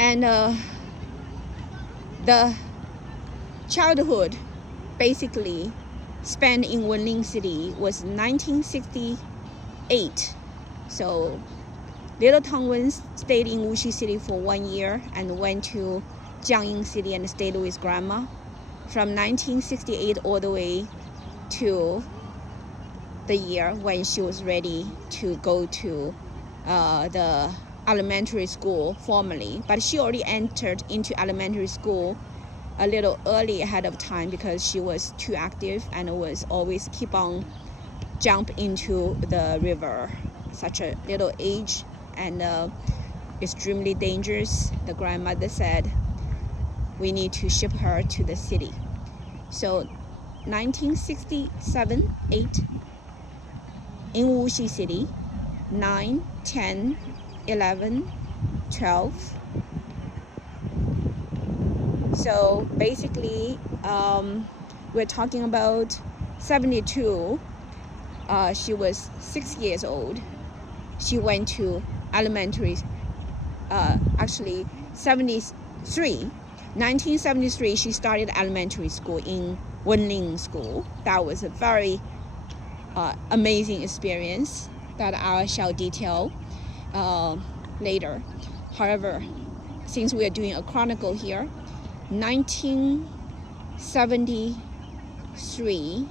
And the childhood basically spent in Wenling City was 1968. So little Tangwen stayed in Wuxi City for 1 year and went to Jiangyin City and stayed with grandma from 1968 all the way to the year when she was ready to go to the elementary school formally. But she already entered into elementary school a little early ahead of time because she was too active and was always keep on jump into the river. Such a little age and extremely dangerous. The grandmother said, we need to ship her to the city. So 1967, 8 in Wuxi City, 9, 10, 11, 12. So basically, we're talking about 72. She was 6 years old. She went to elementary, actually 1973, she started elementary school in Wenling School. That was a very amazing experience that I shall detail later. However, since we are doing a chronicle here, 1973,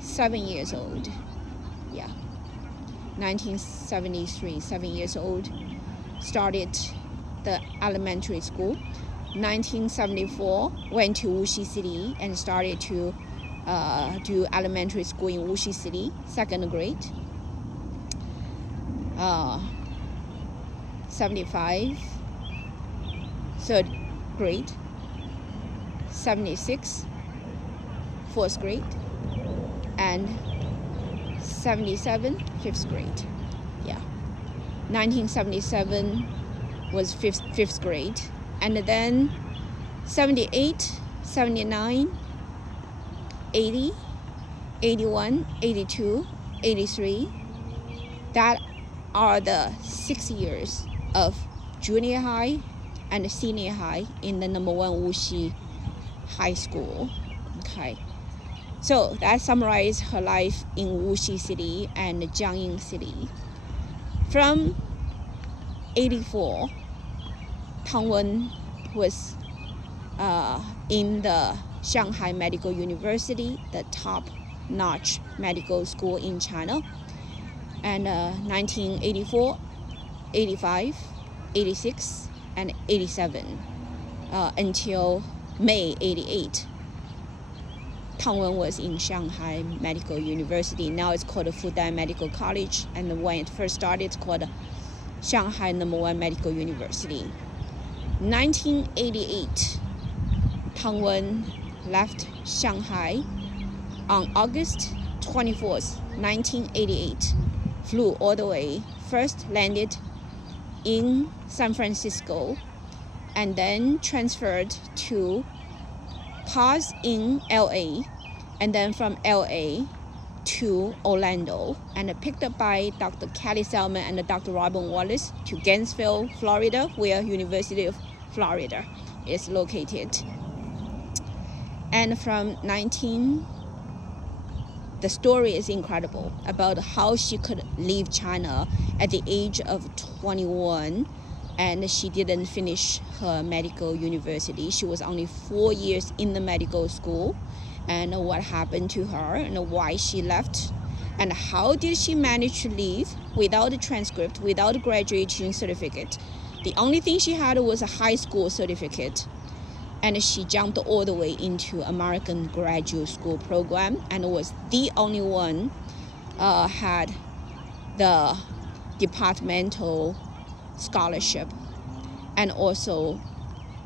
7 years old. Yeah, 1973, 7 years old, started the elementary school. 1974, went to Wuxi City and started to do elementary school in Wuxi City, 2nd grade. 75, 3rd grade. 76, 4th grade. And 77, 5th grade. Yeah, 1977 was 5th grade. And then 78, 79, 80, 81, 82, 83. That are the 6 years of junior high and senior high in the number 1 Wuxi High School. Okay. So that summarizes her life in Wuxi City and Jiangyin City. From 84, Tangwen was in the Shanghai Medical University, the top-notch medical school in China. And 1984, 85, 86, and 87 until May 88. Tangwen was in Shanghai Medical University. Now it's called Fudan Medical College. And when it first started, it's called Shanghai number 1 Medical University. 1988, Tangwen left Shanghai on August 24th, 1988. Flew all the way. First landed in San Francisco and then transferred to pause in LA, and then from LA to Orlando, and picked up by Dr. Kelly Selman and Dr. Robin Wallace to Gainesville, Florida, where University of Florida is located. And from the story is incredible about how she could leave China at the age of 21, and she didn't finish her medical university. She was only 4 years in the medical school, and what happened to her and why she left, and how did she manage to leave without a transcript, without a graduation certificate. The only thing she had was a high school certificate, and she jumped all the way into American graduate school program and was the only one had the departmental scholarship, and also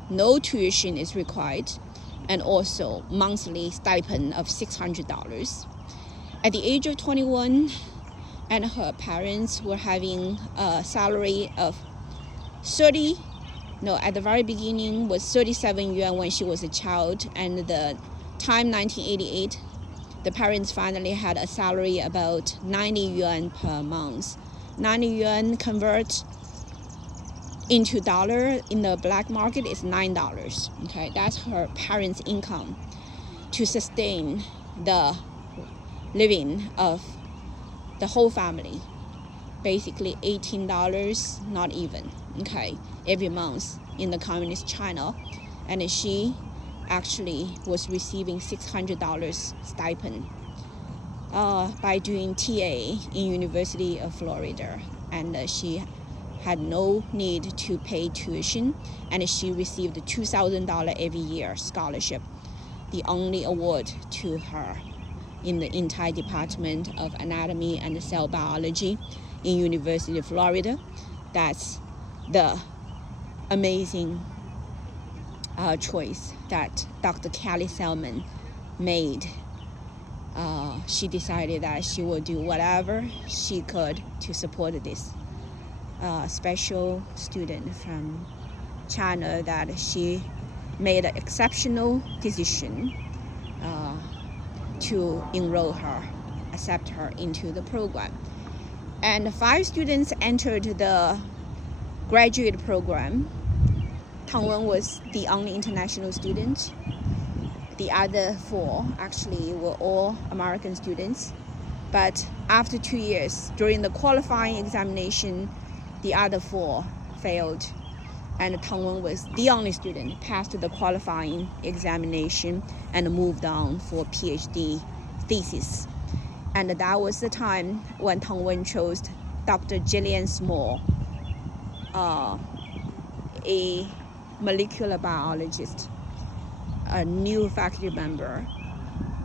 no tuition is required, and also monthly stipend of $600. At the age of 21, and her parents were having a salary of at the very beginning was 37 yuan when she was a child, and the time 1988, the parents finally had a salary about 90 yuan per month. 90 yuan convert into dollar in the black market is $9. Okay, that's her parents' income to sustain the living of the whole family. Basically $18, not even, okay, every month in the communist China. And she actually was receiving $600 stipend by doing TA in University of Florida. And she had no need to pay tuition, and she received a $2,000 every year scholarship, the only award to her in the entire Department of Anatomy and Cell Biology in University of Florida. That's the amazing choice that Dr. Kelly Selman made. She decided that she will do whatever she could to support this special student from China, that she made an exceptional decision to enroll her, accept her into the program. And 5 students entered the graduate program. Tangwen was the only international student. The other 4 actually were all American students. But after 2 years, during the qualifying examination, the other 4 failed. And Tangwen was the only student passed the qualifying examination and moved on for PhD thesis. And that was the time when Tangwen chose Dr. Jillian Small, a molecular biologist, a new faculty member,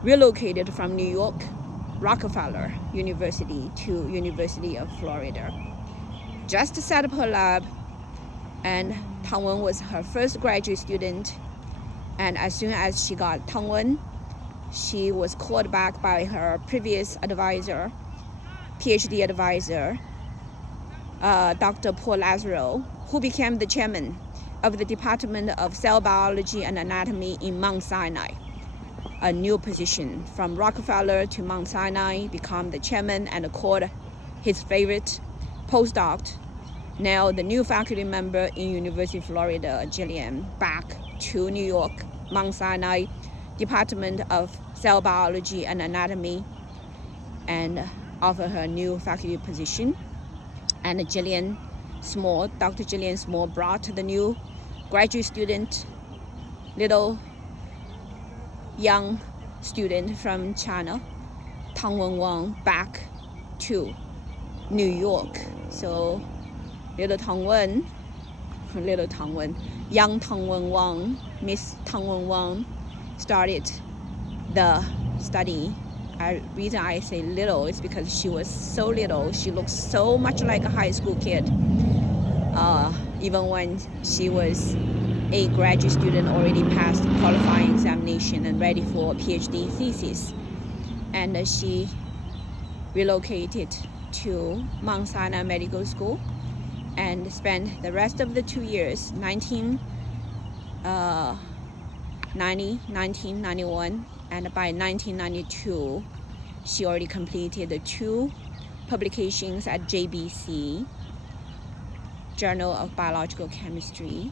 relocated from New York, Rockefeller University to University of Florida. Just set up her lab, and Tangwen was her first graduate student. And as soon as she got Tangwen, she was called back by her previous advisor, PhD advisor, Dr. Paul Lazaro, who became the chairman of the Department of Cell Biology and Anatomy in Mount Sinai. A new position from Rockefeller to Mount Sinai, become the chairman and called his favorite postdoc, now the new faculty member in University of Florida, Jillian, back to New York, Mount Sinai, Department of Cell Biology and Anatomy, and offer her new faculty position. And Jillian Small, Dr. Jillian Small, brought the new graduate student, little young student from China, Tangwen Wang, back to New York. So young Tangwen Wang, Miss Tangwen Wang, started the study. The reason I say little is because she was so little. She looked so much like a high school kid. Even when she was a graduate student, already passed qualifying examination and ready for a PhD thesis. And she relocated to Mount Sinai Medical School and spent the rest of the 2 years, 1991, and by 1992, she already completed the 2 publications at JBC, Journal of Biological Chemistry,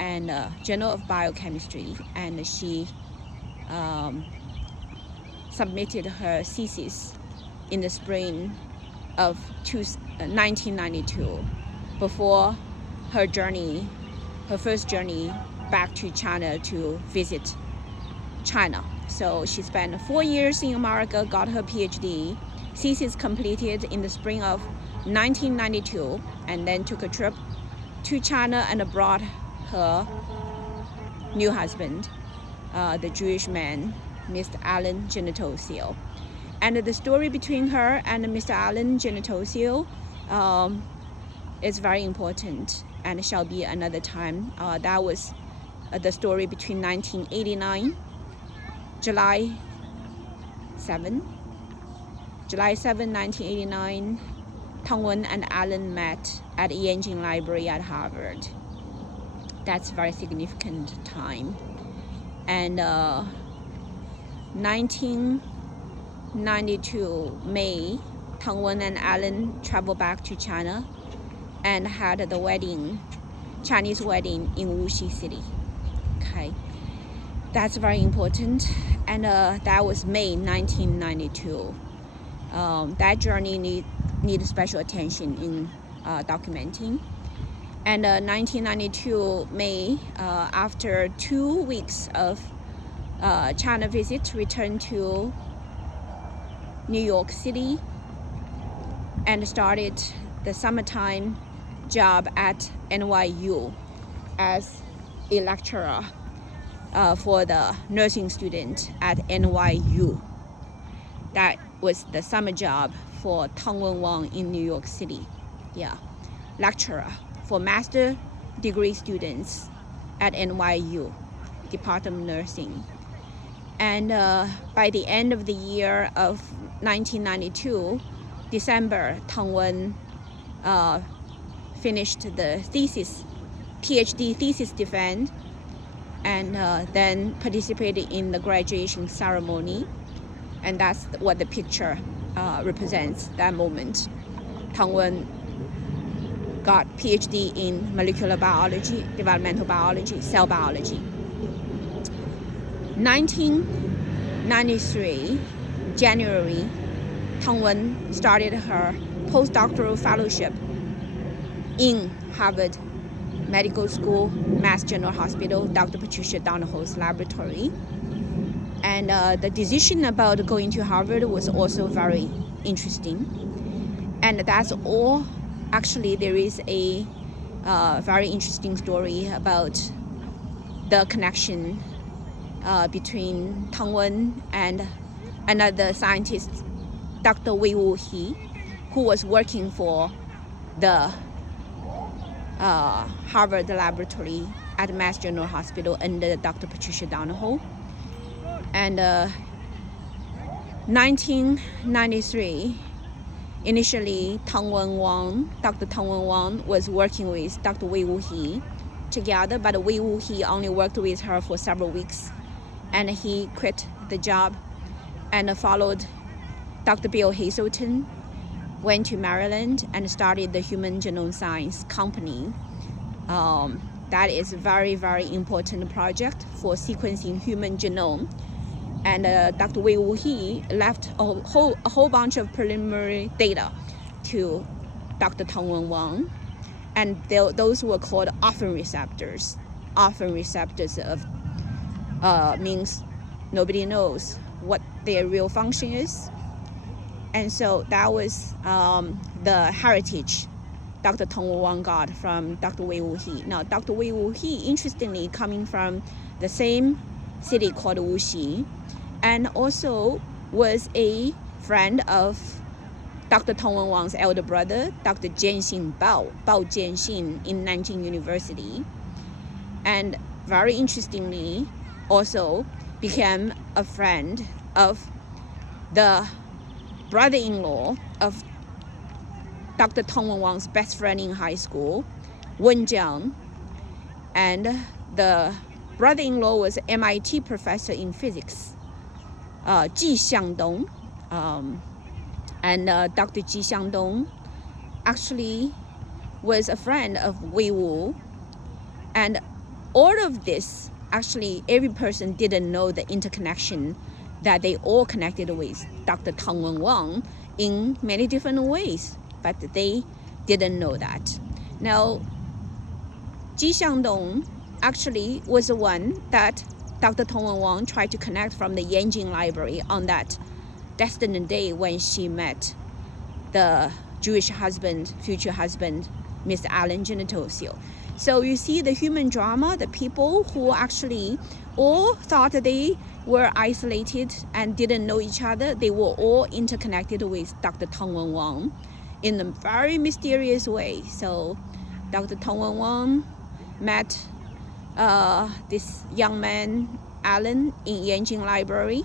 and Journal of Biochemistry, and she submitted her thesis in the spring of 1992, before her first journey back to China to visit China. So she spent 4 years in America, got her PhD, thesis completed in the spring of 1992, and then took a trip to China and brought her new husband, the Jewish man, Mr. Alan Genitosio. And the story between her and Mr. Alan Genitosio is very important and shall be another time. That was the story between 1989, July 7, 1989, Tangwen and Alan met at Yanjing Library at Harvard. That's a very significant time. And 1992 May, Tangwen and Alan traveled back to China and had the wedding, Chinese wedding in Wuxi City. Okay, that's very important. And that was May 1992. That journey need special attention in documenting. And 1992 May, after 2 weeks of China visit, returned to New York City and started the summertime job at NYU as a lecturer for the nursing student at NYU. That was the summer job for Tang Wenwang in New York City. Yeah, lecturer for master degree students at NYU, Department of Nursing. And by the end of the year of 1992, December, Tang Wen finished the thesis, PhD thesis defense, and then participated in the graduation ceremony. And that's what the picture represents, that moment. Tang Wen got PhD in molecular biology, developmental biology, cell biology. 1993, January, Tang Wen started her postdoctoral fellowship in Harvard Medical School, Mass General Hospital, Dr. Patricia Donahoe's laboratory. And the decision about going to Harvard was also very interesting. And that's all. Actually, there is a very interesting story about the connection between Tang Wen and another scientist, Dr. Wei Wu-he, who was working for the Harvard laboratory at Mass General Hospital under Dr. Patricia Donahoe. And 1993, initially Dr. Tang Wenwang was working with Dr. Wei Wu-he together, but Wei Wu-he only worked with her for several weeks, and he quit the job and followed Dr. Bill Hazelton, went to Maryland and started the Human Genome Science Company. That is a very, very important project for sequencing human genome. And Dr. Wei Wu-he left a whole bunch of preliminary data to Dr. Tang Wenwang, and those were called orphan receptors. Orphan receptors of means nobody knows what their real function is. And so that was the heritage Dr. Tang Wenwang got from Dr. Wei Wu-he. Now, Dr. Wei Wu-he, interestingly, coming from the same city called Wuxi, and also was a friend of Dr. Tang Wenwang's elder brother, Dr. Jianxin Bao Jianxin in Nanjing University. And very interestingly, also became a friend of the brother-in-law of Dr. Tang Wenwang's best friend in high school, Wen Jiang. And the brother-in-law was MIT professor in physics, Ji Xiangdong. And Dr. Ji Xiangdong actually was a friend of Wei Wu. And all of this, actually, every person didn't know the interconnection that they all connected with Dr. Tang Wenwang in many different ways, but they didn't know that. Now, Ji Xiangdong actually was the one that Dr. Tang Wenwang tried to connect from the Yanjing Library on that destined day when she met the Jewish husband, future husband, Mr. Alan Genitosio. So you see the human drama, the people who actually all thought that they were isolated and didn't know each other, they were all interconnected with Dr. Tang Wenwang in a very mysterious way. So Dr. Tang Wenwang met this young man, Alan, in Yanjing Library,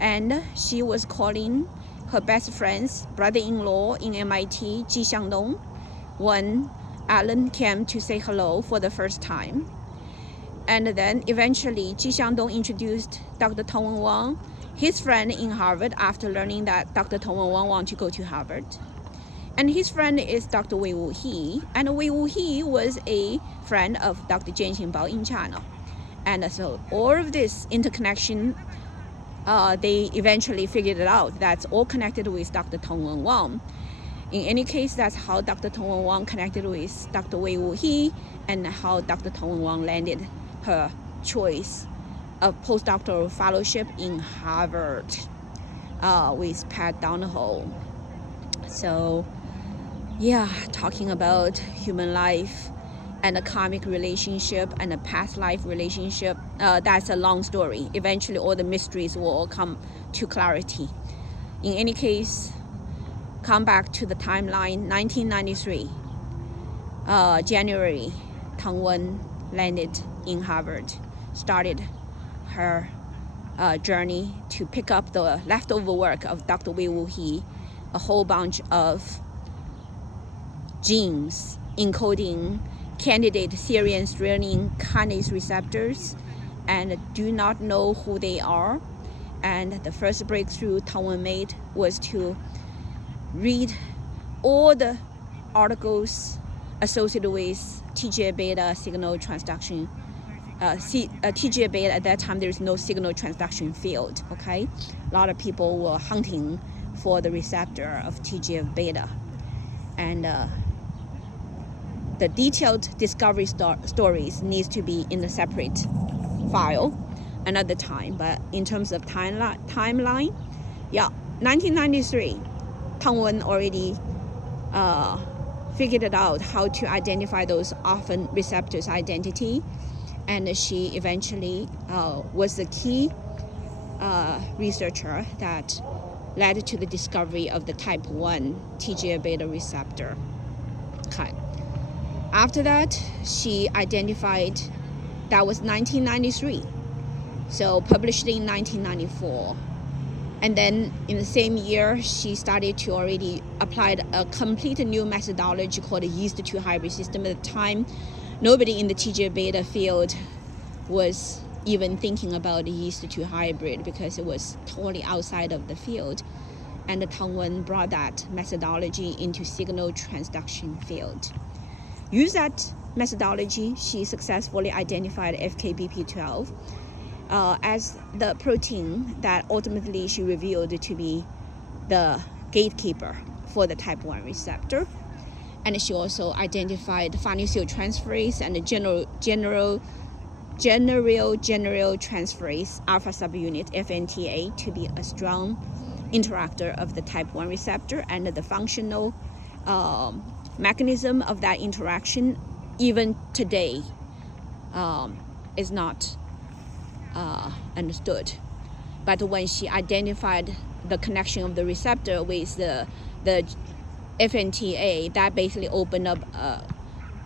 and she was calling her best friend's brother-in-law in MIT, Ji Xiangdong, when Alan came to say hello for the first time. And then eventually Ji Xiangdong introduced Dr. Tang Wenwang, his friend in Harvard, after learning that Dr. Tang Wenwang wanted to go to Harvard. And his friend is Dr. Wei Wuhe, and Wei Wuhe was a friend of Dr. Jian Xinbao in China. And so all of this interconnection, they eventually figured it out. That's all connected with Dr. Tongwen Wang. In any case, that's how Dr. Tongwen Wang connected with Dr. Wei Wuhe, and how Dr. Tongwen Wang landed her choice of postdoctoral fellowship in Harvard with Pat Donahoe. So yeah, talking about human life and a karmic relationship and a past life relationship, that's a long story. Eventually all the mysteries will all come to clarity. In any case, come back to the timeline. 1993 January, Tongwen landed in Harvard, started her journey to pick up the leftover work of Dr. Wei Wuhe, a whole bunch of genes encoding candidate serine threonine kinase receptors, and do not know who they are. And the first breakthrough Tongwen made was to read all the articles associated with TGA-beta signal transduction. TGA-beta, at that time, there's no signal transduction field, okay? A lot of people were hunting for the receptor of TGA-beta. And the detailed discovery stories needs to be in a separate file another time. But in terms of timeline, yeah, 1993, Tongwen already figured it out how to identify those orphan receptors' identity, and she eventually was the key researcher that led to the discovery of the type 1 TGA-beta receptor. Okay. After that, she identified, that was 1993, so published in 1994. And then in the same year, she started to already apply a complete new methodology called the yeast-2 hybrid system. At the time, nobody in the TGA-beta field was even thinking about the yeast-2 hybrid because it was totally outside of the field. And Tongwen brought that methodology into signal transduction field. Use that methodology, she successfully identified FKBP12 as the protein that ultimately she revealed to be the gatekeeper for the type 1 receptor. And she also identified farnesyl-transferase and the general transferase alpha subunit FNTA to be a strong interactor of the type 1 receptor, and the functional mechanism of that interaction even today is not understood. But when she identified the connection of the receptor with the FNTA, that basically opened up a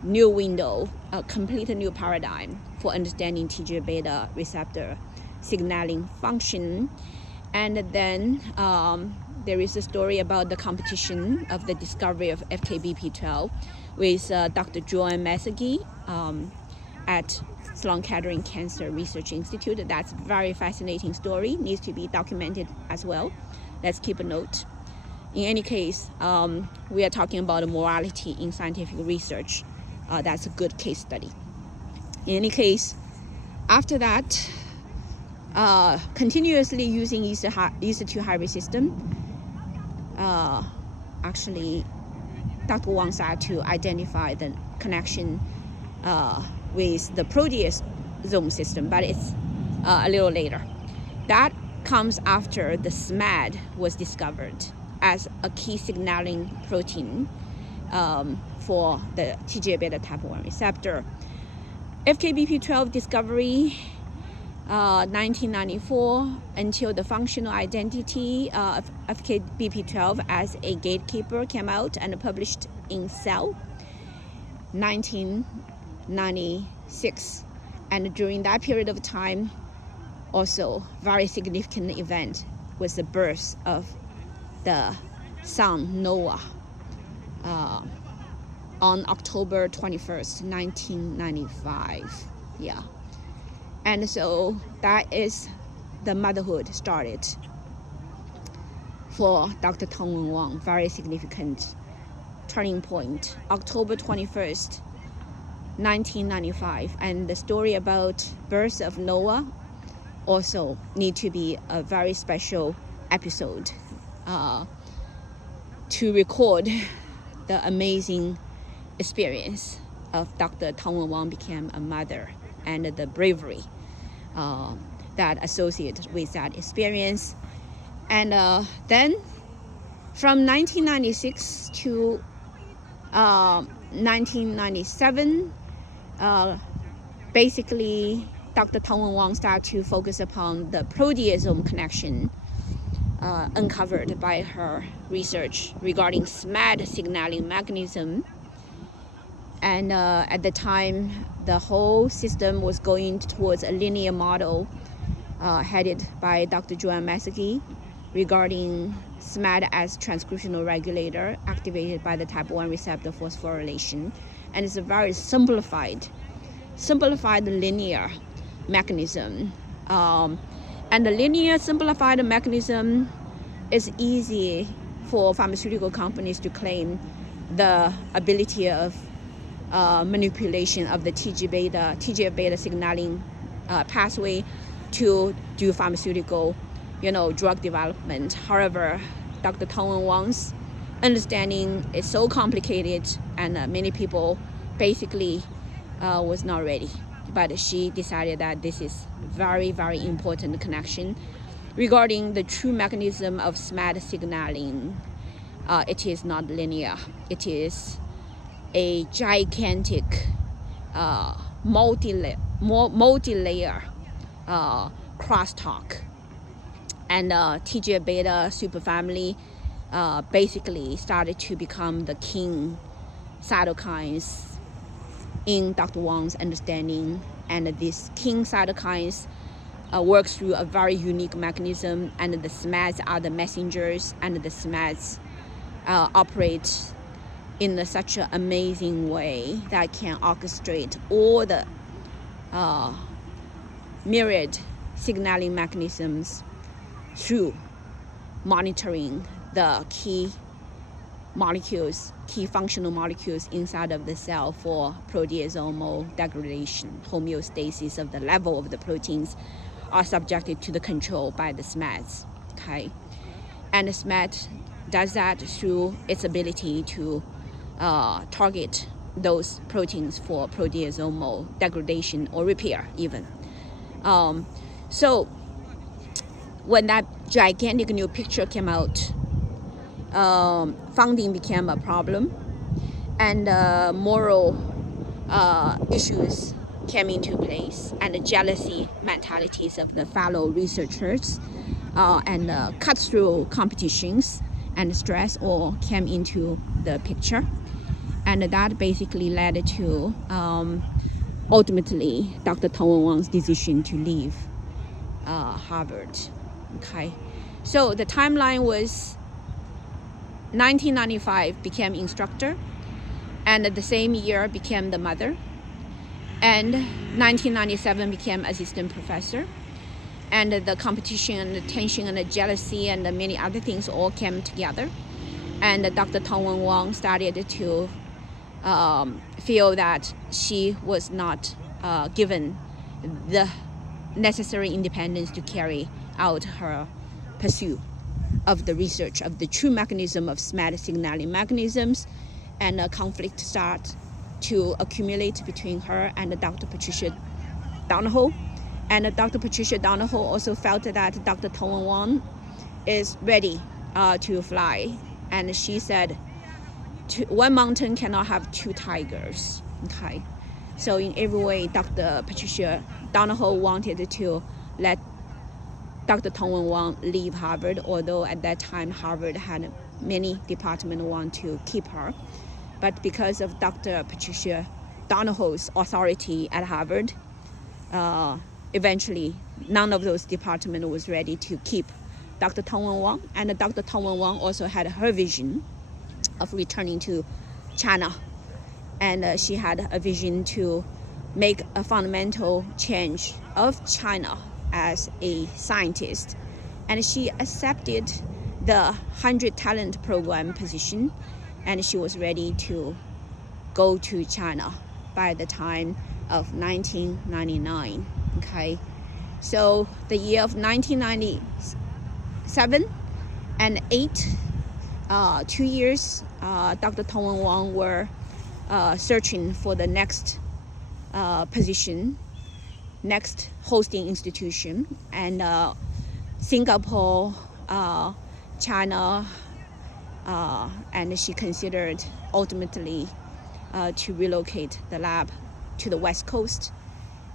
new window, a complete new paradigm for understanding TGA-beta receptor signaling function. And then there is a story about the competition of the discovery of FKBP12 with Dr. Joan Masagi at Sloan Kettering Cancer Research Institute. That's a very fascinating story, needs to be documented as well. Let's keep a note. In any case, we are talking about morality in scientific research. That's a good case study. In any case, after that, continuously using yeast-2 hybrid system, actually Dr. Wang started to identify the connection with the proteasome system, but it's a little later. That comes after the SMAD was discovered as a key signaling protein for the TGA-beta type 1 receptor. FKBP12 discovery, 1994, until the functional identity of FKBP12 as a gatekeeper came out and published in Cell, 1996. And during that period of time, also very significant event was the birth of the son Noah on October 21st, 1995. Yeah. And so that is the motherhood started for Dr. Tongwen Wang, very significant turning point, October 21st, 1995. And the story about birth of Noah also need to be a very special episode to record the amazing experience of Dr. Tang Wang became a mother and the bravery that associated with that experience. And then from 1996 to 1997, basically Dr. Tang Wang started to focus upon the proteasome connection uncovered by her research regarding SMAD signaling mechanism. And at the time, the whole system was going towards a linear model headed by Dr. Joanne Masaki regarding SMAD as transcriptional regulator activated by the type 1 receptor phosphorylation. And it's a very simplified linear mechanism. And the linear simplified mechanism is easy for pharmaceutical companies to claim the ability of manipulation of the TGF-beta signaling pathway to do pharmaceutical, drug development. However, Dr. Tang Wang's understanding is so complicated, and many people basically was not ready. But she decided that this is very, very important connection regarding the true mechanism of SMAD signaling. It is not linear. It is a gigantic multi-layer crosstalk. And TGF-beta superfamily basically started to become the king cytokines in Dr. Wang's understanding. And these king cytokines works through a very unique mechanism, and the SMADs are the messengers, and the SMADs operate in such an amazing way that can orchestrate all the myriad signaling mechanisms through monitoring the key functional molecules inside of the cell for proteasomal degradation. Homeostasis of the level of the proteins are subjected to the control by the SMADs. Okay, and the SMAD does that through its ability to target those proteins for proteasomal degradation or repair even. So when that gigantic new picture came out, funding became a problem, and moral issues came into place, and the jealousy mentalities of the fellow researchers and cut-through competitions and stress all came into the picture. And that basically led to ultimately Dr. Tang Wang's decision to leave Harvard. Okay, so the timeline was 1995 became instructor, and the same year became the mother, and 1997 became assistant professor, and the competition and the tension and the jealousy and the many other things all came together, and Dr. Tang Wang started to feel that she was not given the necessary independence to carry out her pursuit of the research of the true mechanism of SMAD signaling mechanisms, and a conflict start to accumulate between her and Dr. Patricia Donahoe. And Dr. Patricia Donahoe also felt that Dr. Tang Wang is ready to fly, and she said, one mountain cannot have two tigers. Okay, so in every way, Dr. Patricia Donahoe wanted to let Dr. Tang Wang leave Harvard, although at that time Harvard had many departments want to keep her. But because of Dr. Patricia Donahoe's authority at Harvard, eventually none of those departments was ready to keep Dr. Tang Wang. And Dr. Tang Wang also had her vision of returning to China. And she had a vision to make a fundamental change of China as a scientist, and she accepted the 100 talent program position and she was ready to go to China by the time of 1999. Okay, so the year of 1997 and 8, 2 years, Dr. Tong and Wang were searching for the next position, next hosting institution, and Singapore, China, and she considered ultimately to relocate the lab to the West Coast,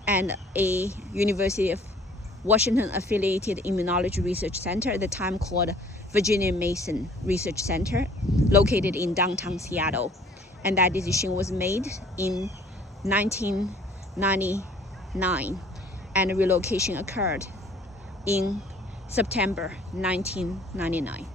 and a University of Washington affiliated immunology research center at the time called Virginia Mason Research Center, located in downtown Seattle. And that decision was made in 1999, and relocation occurred in September 1999.